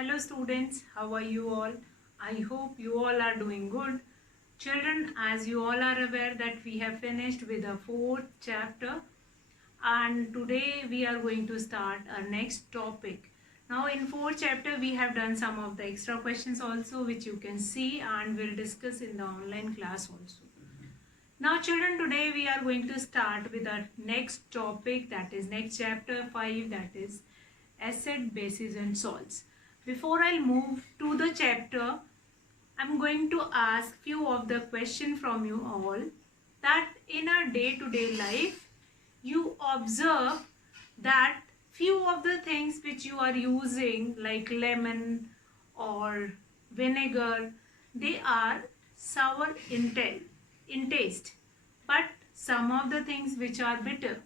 Hello students, how are you all? I hope you all are doing good. Children, as you all are aware that we have finished with the fourth chapter and today we are going to start our next topic. Now in fourth chapter we have done some of the extra questions also which you can see and we'll discuss in the online class also. Now children, today we are going to start with our next topic, that is next chapter 5, that is acid, bases and salts. Before I move to the chapter, I'm going to ask few of the question from you all, that in our day-to-day life you observe that few of the things which you are using like lemon or vinegar, they are sour in taste, but some of the things which are bitter.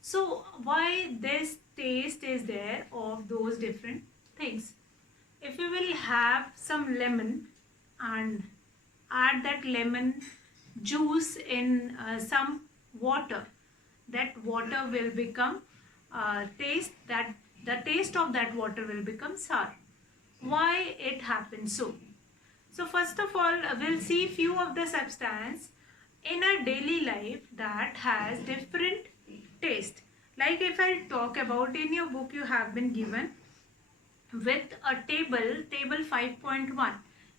So why this taste is there of those different things? If you will have some lemon and add that lemon juice in some water, that water will become the taste of that water will become sour. Why it happens so? So first of all, we'll see few of the substance in our daily life that has different taste. Like if I talk about, in your book you have been given with a table 5.1.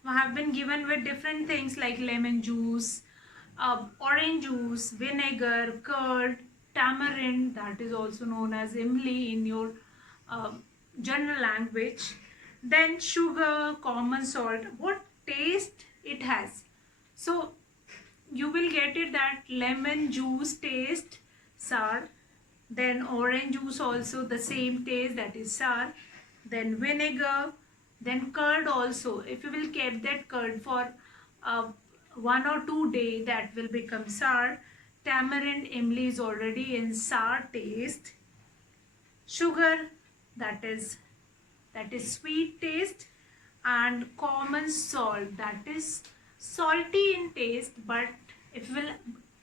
You have been given with different things like lemon juice, orange juice, vinegar, curd, tamarind, that is also known as imli in your uh, general language, then sugar, common salt, what taste it has. So you will get it that lemon juice taste sour, then orange juice also the same taste, that is sour, then vinegar, then curd also. If you will keep that curd for 1 or 2 days, that will become sour. Tamarind, imli is already in sour taste. Sugar, that is sweet taste, and common salt, that is salty in taste, but if you will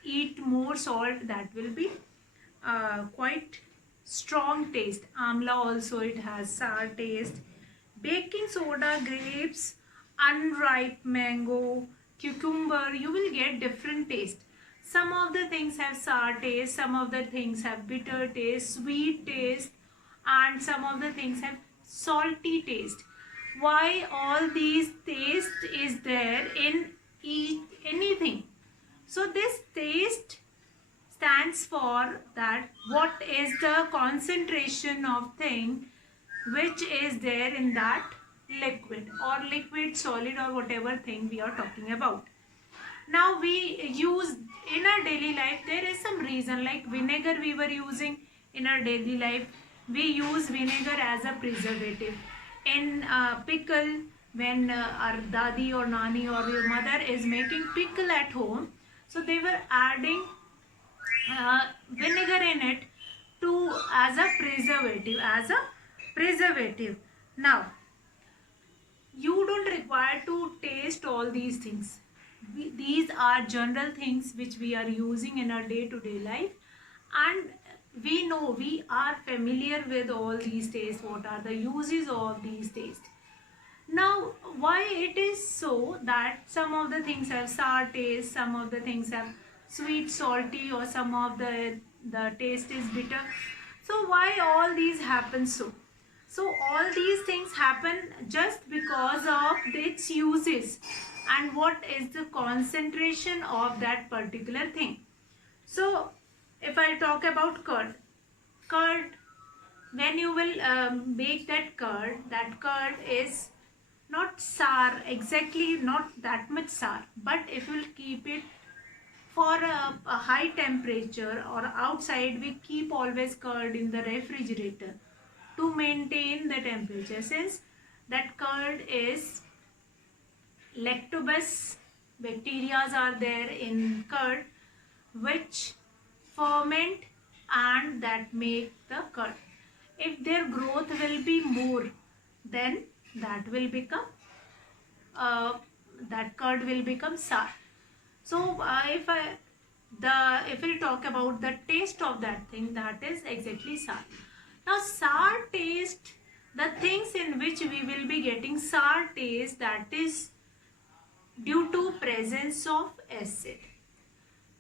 eat more salt, that will be quite strong taste. Amla also, it has sour taste. Baking soda, grapes, unripe mango, cucumber, you will get different taste. Some of the things have sour taste, some of the things have bitter taste, sweet taste, and some of the things have salty taste. Why all these taste is there in anything? So this taste stands for that what is the concentration of thing which is there in that liquid or liquid, solid, or whatever thing we are talking about. Now we use in our daily life, there is some reason like vinegar we were using in our daily life. We use vinegar as a preservative in pickle. When our dadi or nani or your mother is making pickle at home, so they were adding vinegar in it to as a preservative. Now you don't require to taste all these things. These are general things which we are using in our day-to-day life, and we know, we are familiar with all these tastes, what are the uses of these tastes. Now why it is so that some of the things have sour taste, some of the things have sweet, salty, or some of the taste is bitter? So why all these happen so? So all these things happen just because of its uses and what is the concentration of that particular thing. So if I talk about curd, when you will make that curd is not sour, exactly not that much sour, but if you will keep it for a high temperature or outside, we keep always curd in the refrigerator to maintain the temperature, since that curd is lactobacillus bacteria are there in curd which ferment and that make the curd. If their growth will be more, then that will become uh, that curd will become sour. So if we talk about the taste of that thing, that is exactly sour. Now sour taste the things in which we will be getting sour taste, that is due to presence of acid.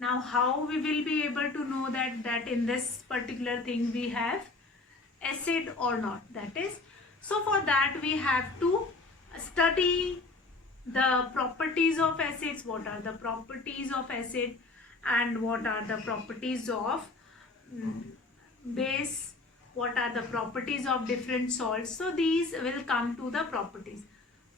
Now how we will be able to know that in this particular thing we have acid or not? That is, so for that we have to study the properties of acids. What are the properties of acid and what are the properties of base, what are the properties of different salts. So these will come to the properties.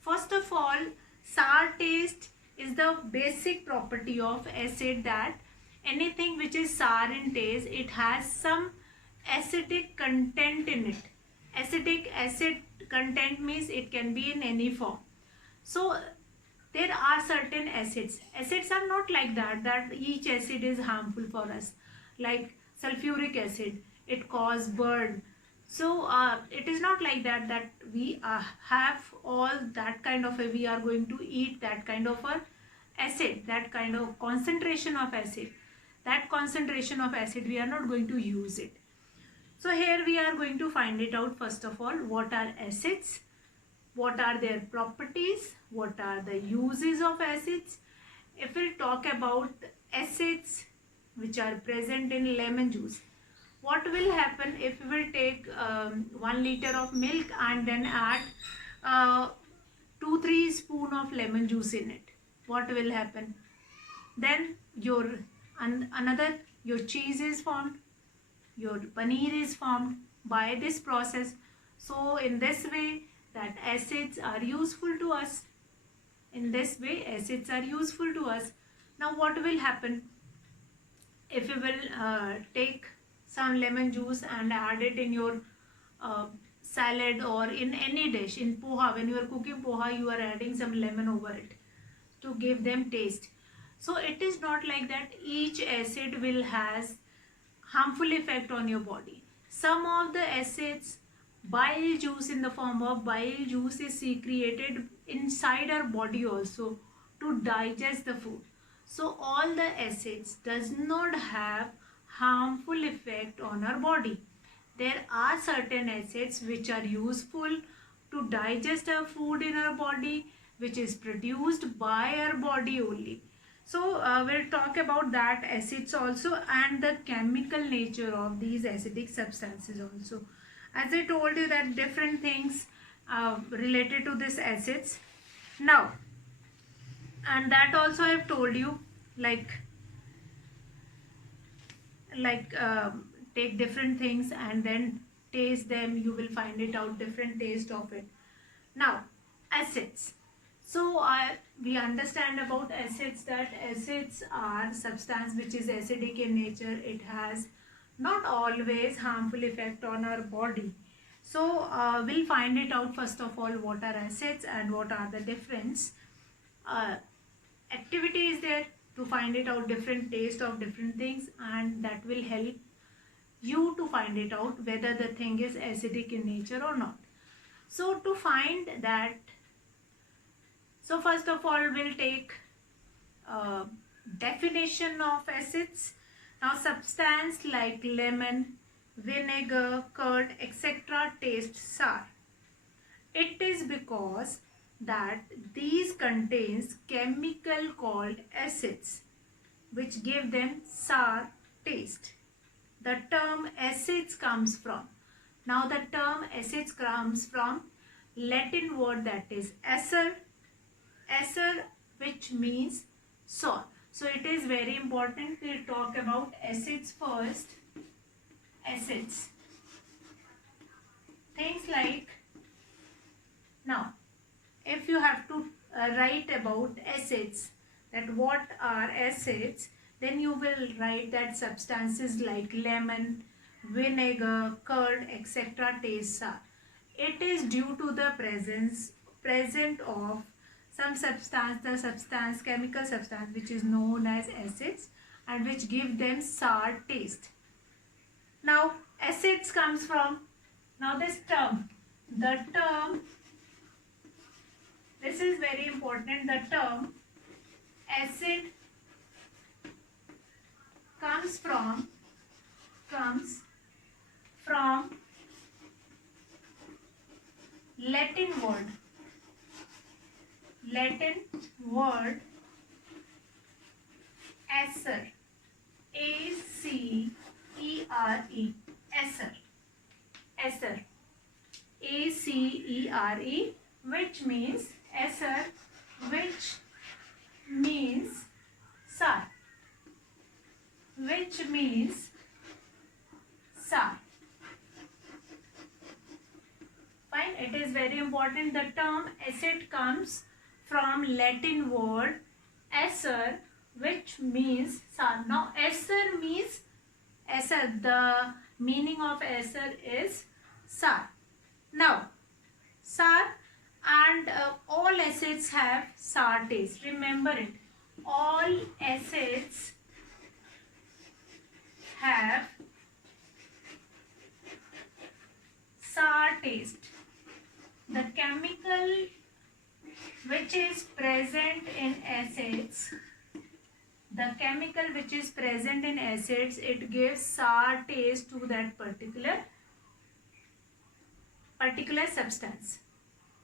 First of all, sour taste is the basic property of acid, that anything which is sour in taste, it has some acidic content in it. Acetic acid content means it can be in any form. So there are certain acids. Acids are not like that each acid is harmful for us. Like sulfuric acid, it causes burn. So it is not like that we have all that kind of we are going to eat that kind of a acid, that kind of concentration of acid. That concentration of acid we are not going to use it. So here we are going to find it out. First of all, what are acids, what are their properties, what are the uses of acids. If we talk about acids which are present in lemon juice, what will happen if we will take 1 liter of milk and then add 2-3 spoon of lemon juice in it? What will happen? Then another your cheese is formed, your paneer is formed by this process. So in this way, that acids are useful to us. In this way, acids are useful to us. Now what will happen if you will take some lemon juice and add it in your salad or in any dish? In poha, when you are cooking poha, you are adding some lemon over it to give them taste. So it is not like that each acid will has harmful effect on your body. Some of the acids, bile juice, in the form of bile juice, is secreted inside our body also to digest the food. So all the acids does not have harmful effect on our body. There are certain acids which are useful to digest our food in our body, which is produced by our body only. So we'll talk about that acids also and the chemical nature of these acidic substances also. As I told you that different things related to this acids. Now, and that also I've told you, like take different things and then taste them, you will find it out different taste of it. Now acids. So we understand about acids that acids are substance which is acidic in nature. It has not always harmful effect on our body. So we'll find it out. First of all, what are acids and what are the difference. Activity is there to find it out, different taste of different things, and that will help you to find it out whether the thing is acidic in nature or not. So to find that, so first of all we'll take definition of acids. Now substance like lemon, vinegar, curd, etc. taste sour. It is because that these contains chemical called acids which give them sour taste. The term acids comes from, now the term acids comes from Latin word that is acer, acer which means sour. So it is very important to talk about acids first. Acids, things like, now if you have to write about acids, that what are acids, then you will write that substances like lemon, vinegar, curd, etc. taste sour. It is due to the present of some substance, the substance, chemical substance which is known as acids and which give them sour taste. Now acids comes from, now this term, the term, this is very important, the term acid comes from Latin word acer, A-C-E-R-E, acer, acer, A-C-E-R-E, which means acer, which means sar, which means sar. Fine, it is very important. The term acid comes from Latin word acer, which means sar. Now acer means acer. The meaning of acer is sar. Now sar, and all acids have sour taste. Remember it. All acids have sour taste. The chemical which is present in acids, it gives sour taste to that particular substance.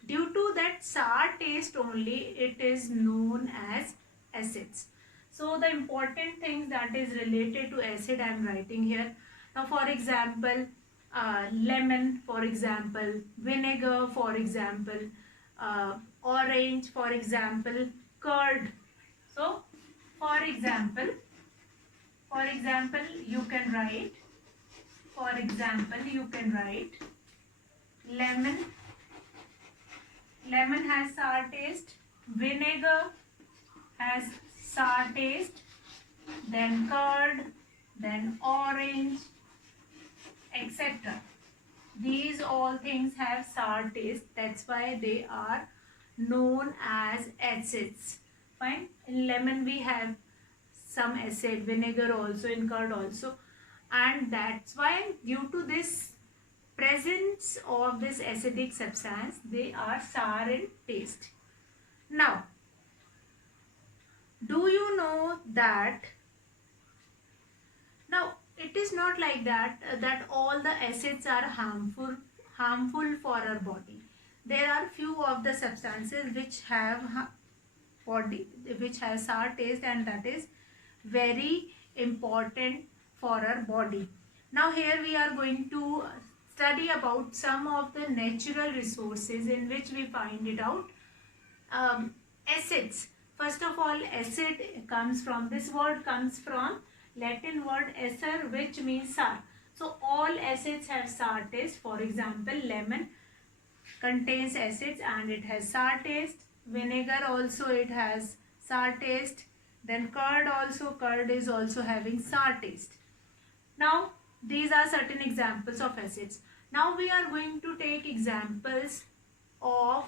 Due to that sour taste only, it is known as acids. So the important things that is related to acid I am writing here. Now for example, lemon, for example, vinegar, for example, orange, for example, curd. So for example, you can write, lemon has sour taste, vinegar has sour taste, then curd, then orange, etc. These all things have sour taste. That's why they are known as acids. Fine. In lemon we have some acid, vinegar also, in curd also, and that's why due to this presence of this acidic substance, they are sour in taste. Now, do you know that now it is not like that that all the acids are harmful for our body. There are few of the substances which have sour taste, and that is very important for our body. Now here we are going to study about some of the natural resources in which we find it out. Acids. First of all, acid comes from, this word comes from Latin word acer, which means sour. So all acids have sour taste. For example, lemon contains acids and it has sour taste. Vinegar also, it has sour taste. Then curd is also having sour taste. Now these are certain examples of acids. Now we are going to take examples of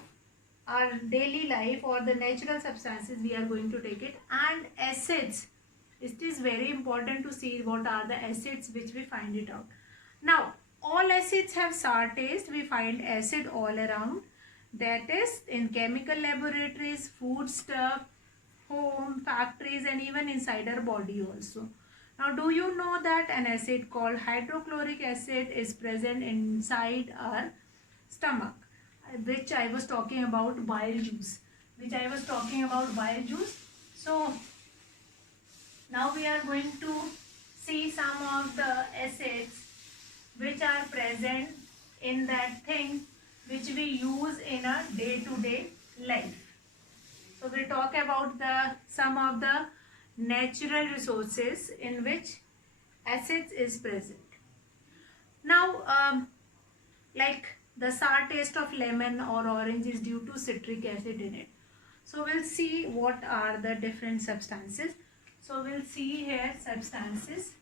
our daily life or the natural substances. We are going to take it, and acids. It is very important to see what are the acids which we find it out. Now all acids have sour taste. We find acid all around. That is in chemical laboratories, food stuff, home, factories, and even inside our body also. Now do you know that an acid called hydrochloric acid is present inside our stomach, which I was talking about bile juice. So now we are going to see some of the acids which are present in that thing which we use in a day-to-day life. So we'll talk about some of the natural resources in which acids is present. Now like the sour taste of lemon or orange is due to citric acid in it. So we'll see what are the different substances. So we'll see here substances,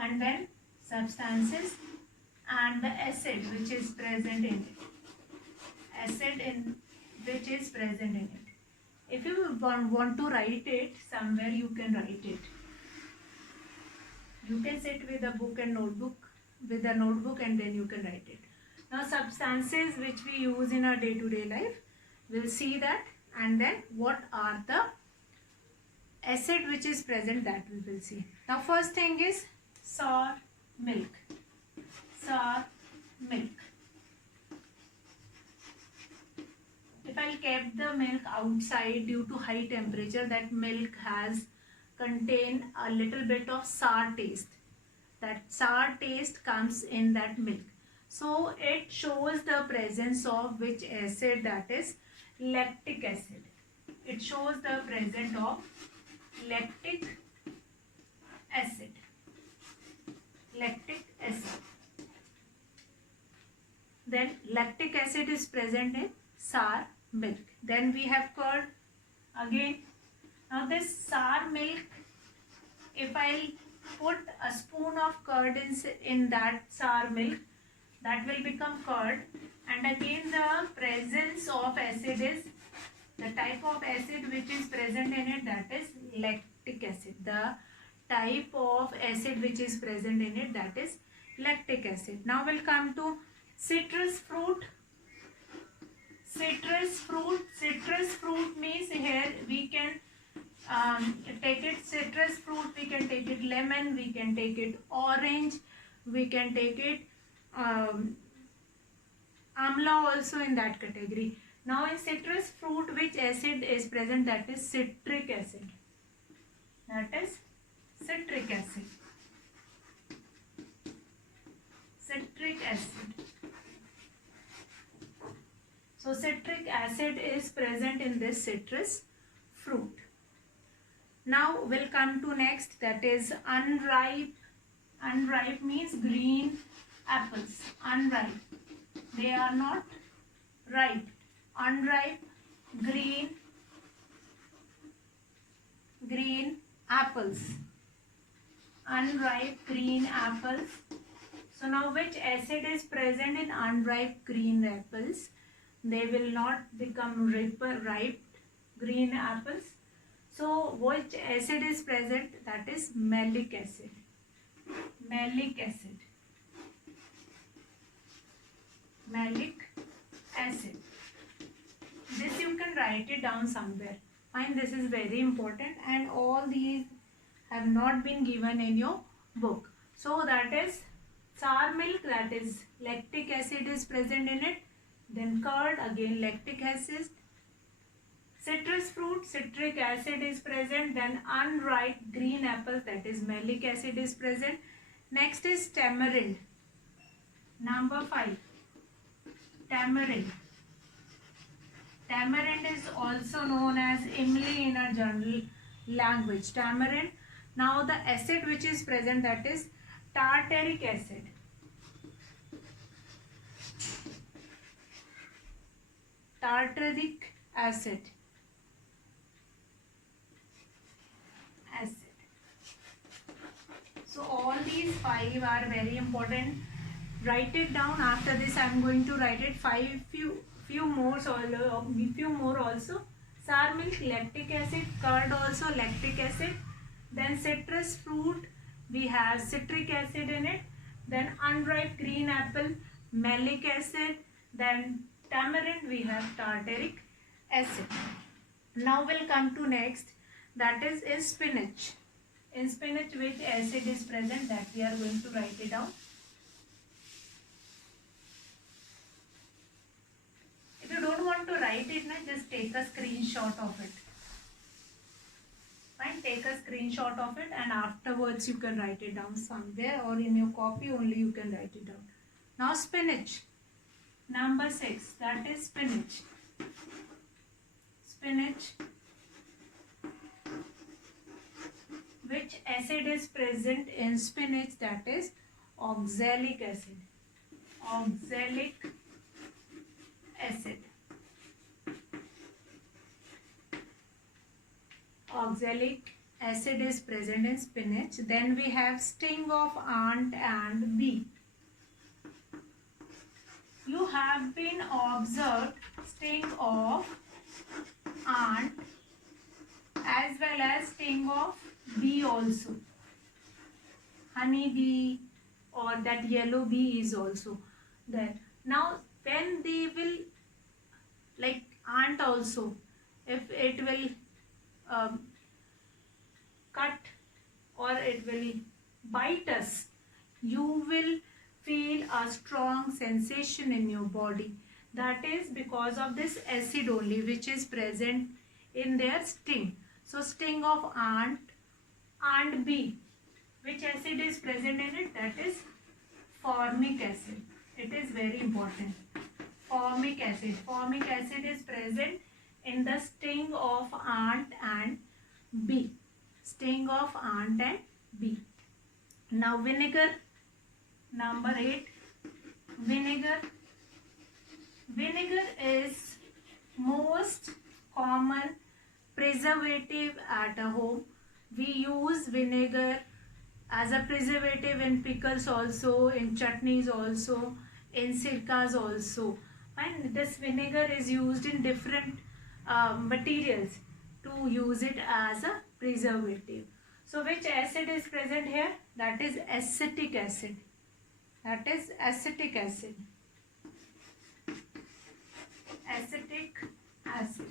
and then substances and the acid which is present in it. If you want to write it somewhere, you can write it. You can sit with a notebook and then you can write it. Now substances which we use in our day-to-day life, we'll see that, and then what are the acid which is present, that we will see. Now first thing is sour milk. kept the milk outside due to high temperature, that milk has contain a little bit of sour taste. That sour taste comes in that milk. So it shows the presence of which acid, that is lactic acid. It shows the presence of lactic acid. Lactic acid. Then lactic acid is present in sour milk. Then we have curd again. Now this sour milk, if I'll put a spoon of curd in that sour milk, that will become curd. And again the presence of acid is, the type of acid which is present in it, that is lactic acid. The type of acid which is present in it, that is lactic acid. Now we'll come to citrus fruit. Citrus fruit means here we can take it citrus fruit, we can take it lemon, we can take it orange, we can take it amla also in that category. Now in citrus fruit, which acid is present? That is citric acid. That is citric acid. Citric acid. So citric acid is present in this citrus fruit. Now we'll come to next, that is unripe. Unripe means green apples. Unripe. They are not ripe. Unripe green apples. Unripe green apples. So now which acid is present in unripe green apples? They will not become ripe green apples. So which acid is present? That is malic acid. Malic acid. Malic acid. This you can write it down somewhere. Fine, this is very important, and all these have not been given in your book. So that is sour milk, that is lactic acid is present in it. Then curd, again lactic acid. Citrus fruit, citric acid is present. Then unripe green apples, that is malic acid is present. Next is tamarind. Number 5. Tamarind. Tamarind is also known as imli in a general language. Tamarind. Now the acid which is present, that is tartaric acid. Tartaric acid. So all these 5 are very important. Write it down. After this I am going to write it few more also. Sour milk, lactic acid. Curd also lactic acid. Then citrus fruit, we have citric acid in it. Then unripe green apple, malic acid. Then tamarind, we have tartaric acid. Now we'll come to next, that is in spinach. In spinach, which acid is present, that we are going to write it down. If you don't want to write it, just take a screenshot of it. Fine, take a screenshot of it, and afterwards you can write it down somewhere, or in your copy only you can write it down. Now spinach. Number 6, that is spinach. Spinach. Which acid is present in spinach? That is oxalic acid. Oxalic acid. Oxalic acid is present in spinach. Then we have sting of ant and bee. You have been observed sting of ant as well as sting of bee also. Honey bee or that yellow bee is also there. Now when they will, like ant also, if it will cut or it will bite us, you will feel a strong sensation in your body. That is because of this acid only which is present in their sting. So sting of ant bee, which acid is present in it? That is formic acid. It is very important. Formic acid. Formic acid is present in the sting of ant and bee. Sting of ant and bee. Now vinegar, number 8. Vinegar. Vinegar is most common preservative at a home. We use vinegar as a preservative in pickles also, in chutneys also, in sirkas also. And this vinegar is used in different materials to use it as a preservative. So which acid is present here? That is acetic acid. That is acetic acid. Acetic acid.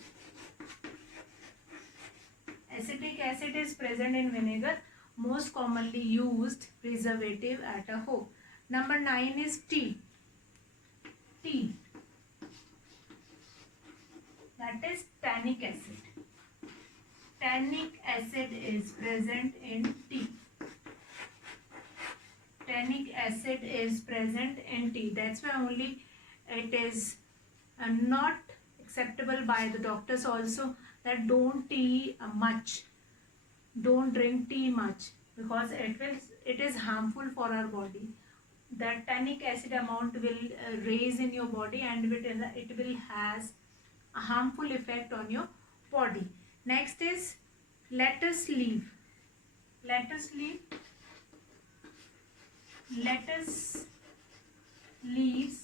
Acetic acid is present in vinegar, most commonly used preservative at a home. Number 9 is tea. Tea. That is tannic acid. Tannic acid is present in tea. Tannic acid is present in tea. That's why only it is not acceptable by the doctors also, that don't tea much, don't drink tea much, because it is harmful for our body. That tannic acid amount will raise in your body and it will has a harmful effect on your body. Next is lettuce leaf. Lettuce leaf. Lettuce leaves.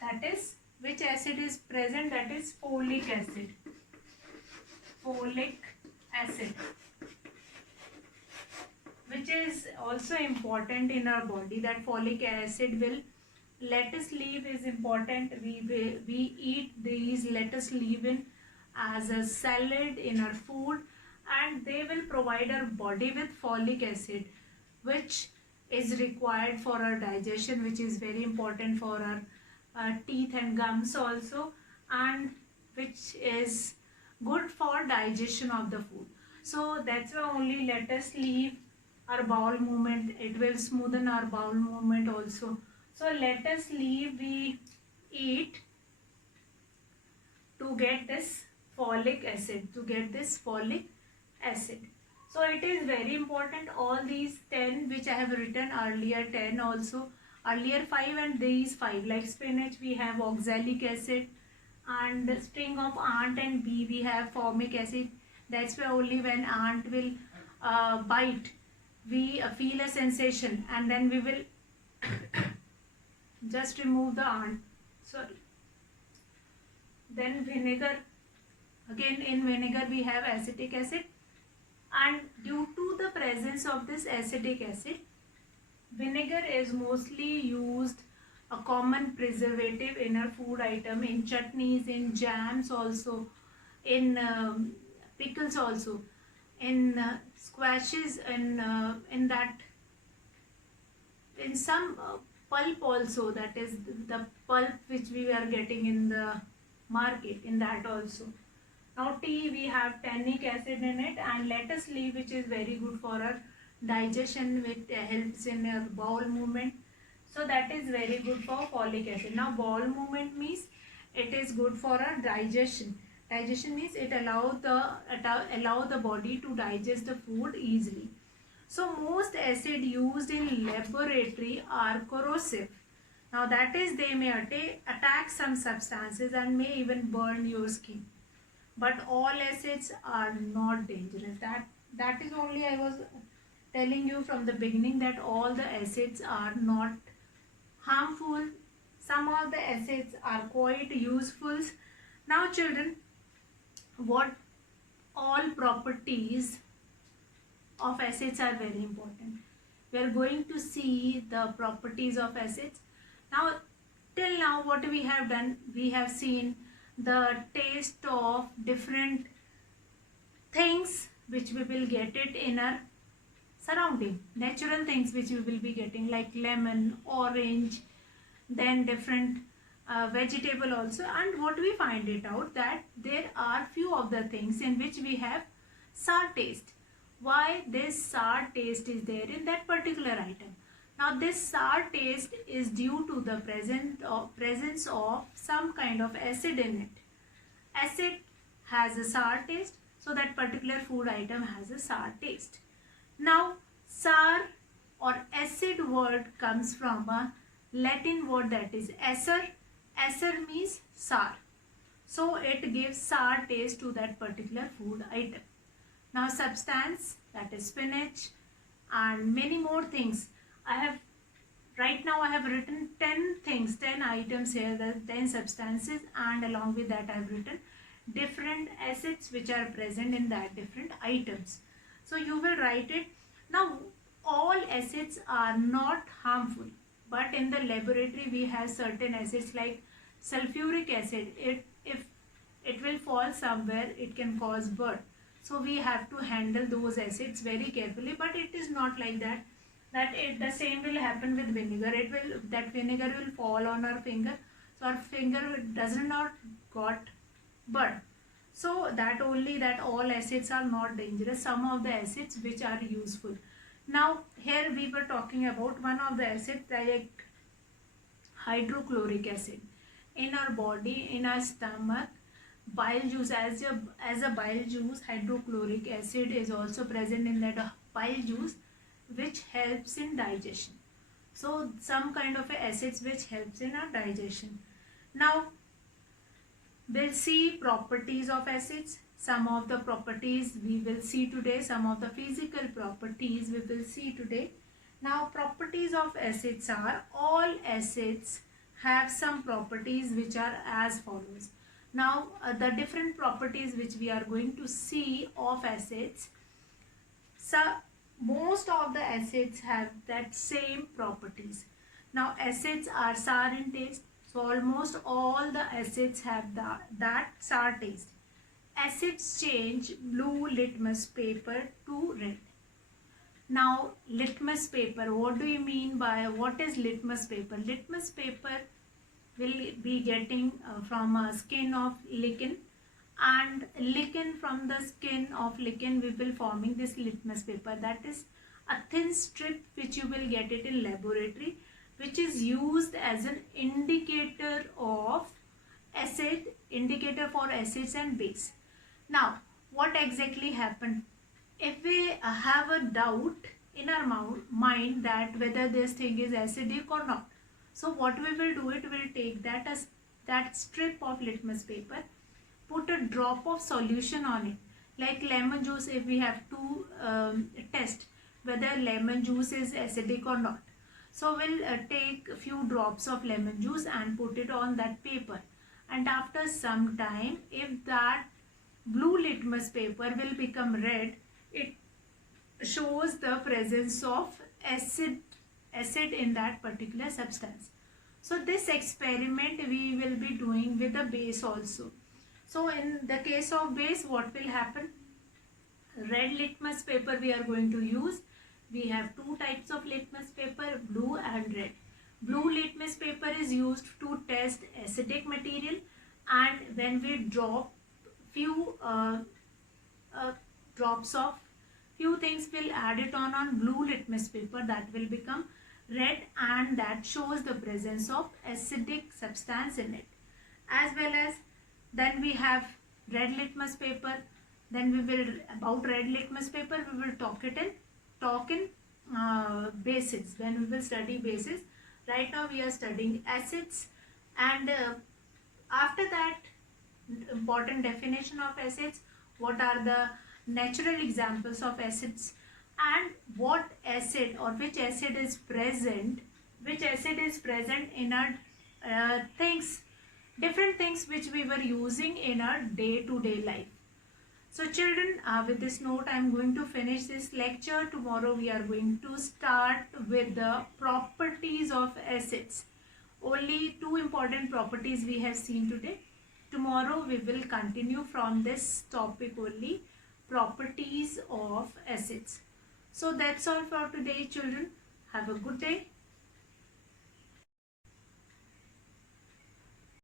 That is, which acid is present? That is folic acid. Folic acid, which is also important in our body. That folic acid will, lettuce leaf is important. We eat these lettuce leaf in as a salad in our food, and they will provide our body with folic acid, which is required for our digestion, which is very important for our teeth and gums also, and which is good for digestion of the food. So that's why only lettuce leaf our bowel movement, it will smoothen our bowel movement also. So lettuce leaf we eat to get this folic acid, So it is very important, all these 10 which I have written earlier, 10 also, earlier 5 and these 5, like spinach we have oxalic acid, and the sting of ant and bee we have formic acid. That's why only when ant will bite, we feel a sensation, and then we will just remove the ant. Sorry. Then vinegar. Again in vinegar we have acetic acid, and due to the presence of this acetic acid, vinegar is mostly used a common preservative in our food item, in chutneys, in jams also, in pickles also, in squashes, in that, in some pulp also, that is the pulp which we are getting in the market, in that also. Now tea, we have tannic acid in it, and lettuce leaf, which is very good for our digestion, which helps in our bowel movement. So that is very good for folic acid. Now bowel movement means it is good for our digestion. Digestion means it allow the body to digest the food easily. So most acid used in laboratory are corrosive. Now that is, they may attack some substances and may even burn your skin. But all acids are not dangerous. That is only I was telling you from the beginning, that all the acids are not harmful. Some of the acids are quite useful. Now children, what all properties of acids are very important. We are going to see the properties of acids. Now till now what we have done, we have seen the taste of different things which we will get it in our surrounding, natural things which we will be getting, like lemon, orange, then different vegetable also. And what we find it out, that there are few of the things in which we have sour taste. Why this sour taste is there in that particular item? Now this sour taste is due to the presence of some kind of acid in it. Acid has a sour taste, so that particular food item has a sour taste. Now sour or acid word comes from a Latin word, that is acer. Acer means sour. So it gives sour taste to that particular food item. Now substance, that is spinach, and many more things. Right now I have written 10 things, 10 items here, the 10 substances, and along with that I have written different acids which are present in that different items. So you will write it. Now all acids are not harmful, but in the laboratory we have certain acids like sulfuric acid. If it will fall somewhere, it can cause burn. So we have to handle those acids very carefully, but it is not like that. The same will happen with vinegar. That vinegar will fall on our finger, so our finger does not got burn. So that all acids are not dangerous. Some of the acids which are useful. Now here we were talking about one of the acids like hydrochloric acid. In our body, in our stomach, bile juice, as a bile juice, hydrochloric acid is also present in that bile juice, which helps in digestion. So some kind of acids which helps in our digestion. Now we'll see properties of acids. Some of the properties we will see today, some of the physical properties we will see today. Now properties of acids are, all acids have some properties which are as follows. Now the different properties which we are going to see of acids, so most of the acids have that same properties. Now acids are sour in taste, so almost all the acids have that sour taste. Acids change blue litmus paper to red. Now litmus paper, what do you mean by, what is litmus paper? Litmus paper will be getting from a skin of lichen, and lichen, from the skin of lichen we will forming this litmus paper. That is a thin strip which you will get it in laboratory, which is used as an indicator of acid, indicator for acids and base. Now what exactly happened? If we have a doubt in our mind that whether this thing is acidic or not, so what we will do, it will take that strip of litmus paper, put a drop of solution on it, like lemon juice. If we have to test whether lemon juice is acidic or not, so we'll take a few drops of lemon juice and put it on that paper, and after some time, if that blue litmus paper will become red, it shows the presence of acid in that particular substance. So this experiment we will be doing with the base also. So in the case of base, what will happen? Red litmus paper we are going to use. We have two types of litmus paper, blue and red. Blue litmus paper is used to test acidic material, and when we drop few drops of few things, will add it on blue litmus paper, that will become red, and that shows the presence of acidic substance in it. As well as then we have red litmus paper. Then we will, about red litmus paper we will talk in bases, when we will study bases. Right now we are studying acids, and after that, important definition of acids, what are the natural examples of acids, and what acid or which acid is present in our things, different things which we were using in our day-to-day life. So children, with this note I am going to finish this lecture. Tomorrow we are going to start with the properties of acids. Only two important properties we have seen today. Tomorrow we will continue from this topic only, properties of acids. So that's all for today children. Have a good day.